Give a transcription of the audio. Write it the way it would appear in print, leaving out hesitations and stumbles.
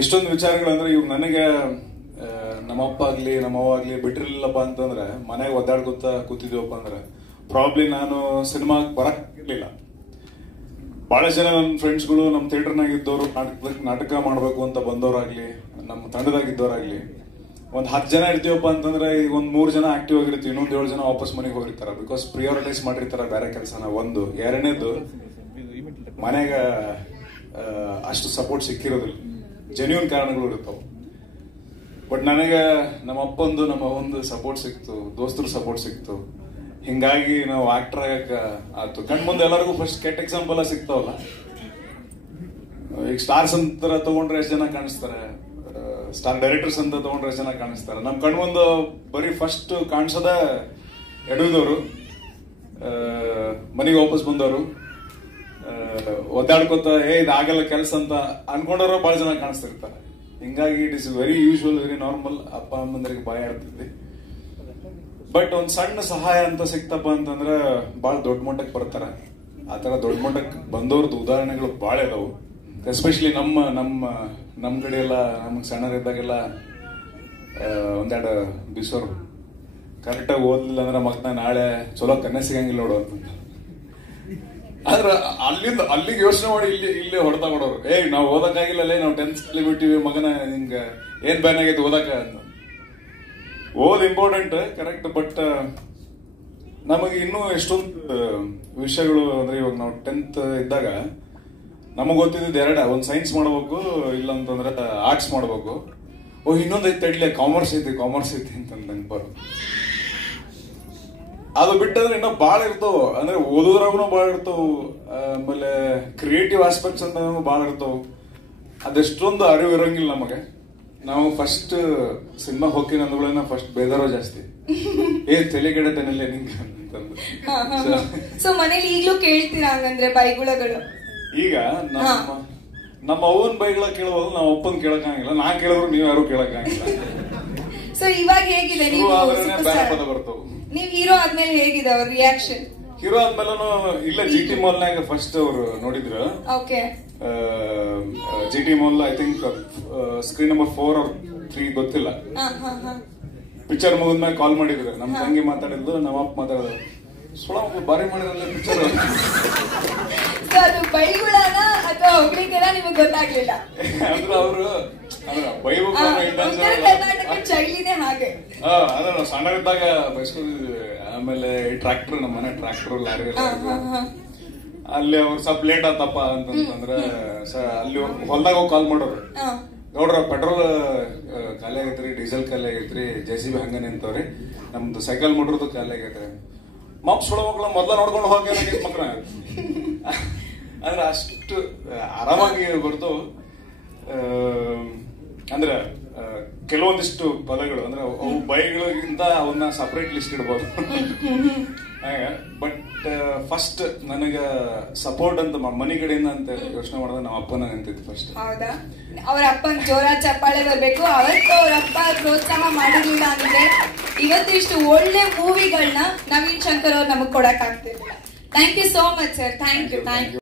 ಎಷ್ಟೊಂದು ವಿಚಾರಗಳಂದ್ರೆ ಇವ್ ನನಗೆ ನಮ್ಮಪ್ಪ ಆಗ್ಲಿ ನಮ್ಮವ್ವ ಆಗ್ಲಿ ಬಿಟ್ಟಿರ್ಲಿಲ್ಲಪ್ಪ ಅಂತಂದ್ರೆ ಮನೆಗೆ ಒದ್ದಾಡ್ಕೊತ ಕೂತಿದ್ವಪ್ಪ ಅಂದ್ರೆ ಪ್ರಾಬ್ಲಿ ನಾನು ಸಿನಿಮಾಗೆ ಬರಕ್ ಇರ್ಲಿಲ್ಲ. ಬಹಳ ಜನ ನನ್ನ ಫ್ರೆಂಡ್ಸ್ಗಳು ನಮ್ಮ ಥಿಯೇಟರ್ನಾಗ ಇದ್ದವರು ನಾಟಕ ಮಾಡ್ಬೇಕು ಅಂತ ಬಂದವರಾಗ್ಲಿ ನಮ್ಮ ತಂಡದಾಗಿದ್ದವರಾಗ್ಲಿ ಒಂದ್ 10 ಜನ ಇರ್ತೀವಪ್ಪ ಅಂತಂದ್ರೆ ಈಗ ಒಂದ್ 3 ಜನ ಆಕ್ಟಿವ್ ಆಗಿರ್ತೀವಿ, ಇನ್ನೊಂದ್ 7 ಜನ ವಾಪಸ್ ಮನೆಗೆ ಹೋಗಿರ್ತಾರ. ಬಿಕಾಸ್ ಪ್ರಿಯಾರಿಟೈಸ್ ಮಾಡಿರ್ತಾರ ಬೇರೆ ಕೆಲಸನ. ಒಂದು ಎರಡನೇದು ಮನೆಗ ಅಷ್ಟು ಸಪೋರ್ಟ್ ಸಿಕ್ಕಿರೋದಿಲ್ಲ, ಜೆನ್ಯೂನ್ ಕಾರಣಗಳು ಇರ್ತಾವ. ಬಟ್ ನನಗೆ ನಮ್ಮ ಅಪ್ಪಂದು ನಮ್ಮ ಅವ್ವಂದು ಸಪೋರ್ಟ್ ಸಿಕ್ತು, ದೋಸ್ತರ ಸಪೋರ್ಟ್ ಸಿಕ್ತು. ಹಿಂಗಾಗಿ ನಾವು ಆಕ್ಟರ್ ಆಗಕ್ಕ ಆಯ್ತು. ಕಣ್ ಮುಂದೆ ಎಲ್ಲರಿಗೂ ಫಸ್ಟ್ ಕೆಟ್ಟ ಎಕ್ಸಾಂಪಲ್ ಸಿಗ್ತಾವಲ್ಲ. ಈಗ ಸ್ಟಾರ್ಸ್ ಅಂತ ತಗೊಂಡ್ರೆ ಎಷ್ಟು ಜನ ಕಾಣಿಸ್ತಾರೆ, ಸ್ಟಾರ್ ಡೈರೆಕ್ಟರ್ಸ್ ಅಂತ ತಗೊಂಡ್ರೆ ಎಷ್ಟು ಜನ ಕಾಣಿಸ್ತಾರೆ. ನಮ್ ಕಣ್ ಮುಂದೆ ಬರೀ ಫಸ್ಟ್ ಕಾಣಿಸೋದ ಎಡವಿದವರು, ಮನೆಗೆ ವಾಪಸ್ ಬಂದವರು, ಒದ್ದಾಡ್ಕೊತ ಇದಾಗಲ್ಲ ಕೆಲಸ ಅಂತ ಅನ್ಕೊಂಡವರು ಬಹಳ ಜನ ಕಾಣಿಸ್ತಿರ್ತಾರೆ. ಹಿಂಗಾಗಿ it is very usual, very normal ಅಪ್ಪ ಅಮ್ಮಂದ್ರಿಗೆ ಭಯ ಆಡ್ತಿದ್ವಿ. ಬಟ್ ಒಂದ್ ಸಣ್ಣ ಸಹಾಯ ಅಂತ ಸಿಕ್ತಪ್ಪ ಅಂತಂದ್ರೆ ಬಹಳ ದೊಡ್ಡ ಮಟ್ಟಕ್ಕೆ ಬರ್ತಾರೆ. ಆತರ ದೊಡ್ಡ ಮಟ್ಟಕ್ಕೆ ಬಂದವ್ರದ್ದು ಉದಾಹರಣೆಗಳು ಬಹಳ ಇದಾವು. ಎಸ್ಪೆಷಲಿ ನಮ್ಮ ಕಡೆ ಎಲ್ಲ ನಮ್ಗೆ ಸಣ್ಣರಿದ್ದಾಗೆಲ್ಲ ಒಂದೆರಡು ಬಿಸೋರು ಕರೆಕ್ಟಾಗಿ ಓದ್ಲಿಲ್ಲ ಅಂದ್ರೆ ಮಕ್ಕಳ ನಾಳೆ ಚಲೋ ಕನ್ನೆ ಸಿಗಂಗಿಲ್ಲ ನೋಡು ಅಂತ. ಆದ್ರೆ ಅಲ್ಲಿಗೆ ಯೋಚನೆ ಮಾಡಿ ಇಲ್ಲಿ ಹೊಡೆತ ಕೊಡೋರು. ನಾವು ಓದಕ್ಕಾಗಿಲ್ಲ, ನಾವು 10th ಬಿಟ್ಟಿವಿ ಮಗನ, ಹಿಂಗ ಏನ್ ಬ್ಯಾನ್ ಆಗೈತಿ ಓದಕ್ಕ ಅಂತ. ಓದ್ ಇಂಪಾರ್ಟೆಂಟ್ ಕರೆಕ್ಟ್, ಬಟ್ ನಮಗೆ ಇನ್ನೂ ಎಷ್ಟೊಂದು ವಿಷಯಗಳು ಅಂದ್ರೆ ಇವಾಗ ನಾವು 10th ಇದ್ದಾಗ ನಮಗ್ ಗೊತ್ತಿದ್ದು ಎರಡ, ಒಂದ್ ಸೈನ್ಸ್ ಮಾಡ್ಬೇಕು, ಇಲ್ಲ ಅಂತಂದ್ರೆ ಆರ್ಟ್ಸ್ ಮಾಡ್ಬೇಕು. ಇನ್ನೊಂದ್ ಐತಿ ತಡ್ಲಿ ಕಾಮರ್ಸ್ ಐತಿ ಅಂತ ನೆನಪರು. ಅದು ಬಿಟ್ಟಂದ್ರೆ ಇನ್ನೂ ಬಾಳ ಇರ್ತಾವ, ಅಂದ್ರೆ ಓದೋದ್ರಾಗೂ ಬಾಳ ಇರ್ತಾವ, ಆಮೇಲೆ ಕ್ರಿಯೇಟಿವ್ ಆಸ್ಪೆಕ್ಟ್ಸ್ ಅಂತ ಬಾಳ ಇರ್ತಾವ. ಅದೆಷ್ಟೊಂದು ಅರಿವು ಇರಂಗಿಲ್ಲ ನಮಗೆ. ನಾವು ಫಸ್ಟ್ ಸಿನಿಮಾ ಹೋಗ್ತೀನಿ ಅಂದ್ಗಳನ್ನ ಫಸ್ಟ್ ಬೇದಾರೋ ಜಾಸ್ತಿ, ತಲೆಗಡೆ ತನಲ್ಲೇ ನಿಂಗೆ ಅಂತಂದು. ಸೊ ಮನೇಲಿ ಈಗಲೂ ಕೇಳ್ತೀರಾ ಹಂಗಂದ್ರೆ ಬೈಗುಳಗಳು? ಈಗ ನಮ್ಮ ಅವ್ವನ್ ಬೈಗಳ ಕೇಳಬಹುದು, ನಮ್ಮ ಅಪ್ಪನ್ ಕೇಳಕ್ಕಾಗಿಲ್ಲ. ನಾ ಕೇಳಿದ್ರು ನೀವ್ ಯಾರು ಕೇಳಕ್ಕಾಗಿಲ್ಲ. ಸೊ ಇವಾಗ ಹೇಗಿದೆ ನೀವು ಬರ್ತಾವ? ನೀವ್ ಹೀರೋ ಆದ್ಮೇಲೆ ಹೇಗಿದೆ ಅವ್ರ ರಿಯಾಕ್ಷನ್? ಹೀರೋ ಆದ್ಮೇಲೆ ಇಲ್ಲ GT ಮಾಲ್ನಾಗ ಫಸ್ಟ್ ಅವರು ನೋಡಿದ್ರು. GT mall I think screen number 4 or 3 ಗೊತ್ತಿಲ್ಲ. ಪಿಕ್ಚರ್ ಮುಗಿದ್ಮೇಲೆ ಕಾಲ್ ಮಾಡಿದ್ರು. ನಮ್ ತಂಗಿ ಮಾತಾಡಿದ್ದು, ನಮ್ಮ ಅಪ್ಪ ಮಾತಾಡಿದ್ರು, ಬಾರಿ ಮಾಡಿರಲ್ಲ ಪಿಕ್ಚರ್. ಅದು ಬೈಗುಳನ ಅಥವಾ ಹೊಗಳಿಕೆನ ನಿಮಗ್ ಗೊತ್ತಾಗ್ಲಿಲ್ಲ ಅಂದ್ರೆ ಅವರು ಬೈಬೇಕು ಕರ್ನಾಟಕ ಶೈಲಿನೇ ಹಾಗೆ. ಅದ ಸಣ್ಣರಿದ್ದಾಗ ಬೈಸ್ಕೊಂಡಿದ್ವಿ. ಆಮೇಲೆ ಟ್ರಾಕ್ಟರ್, ನಮ್ಮ ಮನೆ ಟ್ರಾಕ್ಟರ್ ಲಾರಿ ಅಲ್ಲಿ ಅವ್ರು ಸ್ವಲ್ಪ ಲೇಟ್ ಆತಪ್ಪ ಅಂತಂದ್ರೆ ಅಲ್ಲಿ ಹೊಲ್ದಾಗ ಹೋಗಿ ಕಾಲ್ ಮಾಡೋರು. ನೋಡ್ರ ಪೆಟ್ರೋಲ್ ಖಾಲಿ ಆಗೈತ್ರಿ, ಡೀಸೆಲ್ ಖಾಲಿ ಆಗೈತ್ರಿ, JCB ಹಂಗ ನಿಂತವ್ರಿ, ನಮ್ದು ಸೈಕಲ್ ಮೋಟ್ರದ್ದು ಖಾಲಿ ಆಗೈತ್ರಿ. ಸುಳ ಮಕ್ಳು ಮೊದ್ಲ ನೋಡ್ಕೊಂಡು ಹೋಗಿ ಮಕ್ಳ ಅಂದ್ರೆ ಅಷ್ಟು ಆರಾಮಾಗಿ ಬರ್ತು. ಅಂದ್ರೆ ಕೆಲವೊಂದಿಷ್ಟು ಪದಗಳು ಅಂದ್ರೆ ಅವು ಬೈಗಳಿಗಿಂತ ಅವನ್ನ ಸಪರೇಟ್ ಲಿಸ್ಟ್ ಇಡ್ಬೋದು. ಬಟ್ ಫಸ್ಟ್ ನನಗ ಸಪೋರ್ಟ್ ಅಂತ ಮನಿ ಕಡೆಯಿಂದ ಅಂತ ಯೋಚನೆ ಮಾಡಿದ್ರೆ ನಮ್ಮ ಅಪ್ಪನ ನಿಂತಿತ್ತು ಫಸ್ಟ್. ಹೌದಾ? ಅವ್ರ ಅಪ್ಪನ ಜೋರ ಚಪ್ಪಾಳೆ ಬರ್ಬೇಕು. ಅವತ್ತು ಅವ್ರ ಅಪ್ಪ ಪ್ರೋತ್ಸಾಹ ಮಾಡಿರ್ಲಿಲ್ಲ ಅಂದ್ರೆ ಇವತ್ತು ಇಷ್ಟು ಒಳ್ಳೆ ಮೂವಿಗಳನ್ನ ನವೀನ್ ಶಂಕರ್ ಅವ್ರು ನಮಗ್ ಕೊಡಕ್ ಆಗ್ತಿರ್ಲಿಲ್ಲ. Thank you so much sir. Thank you.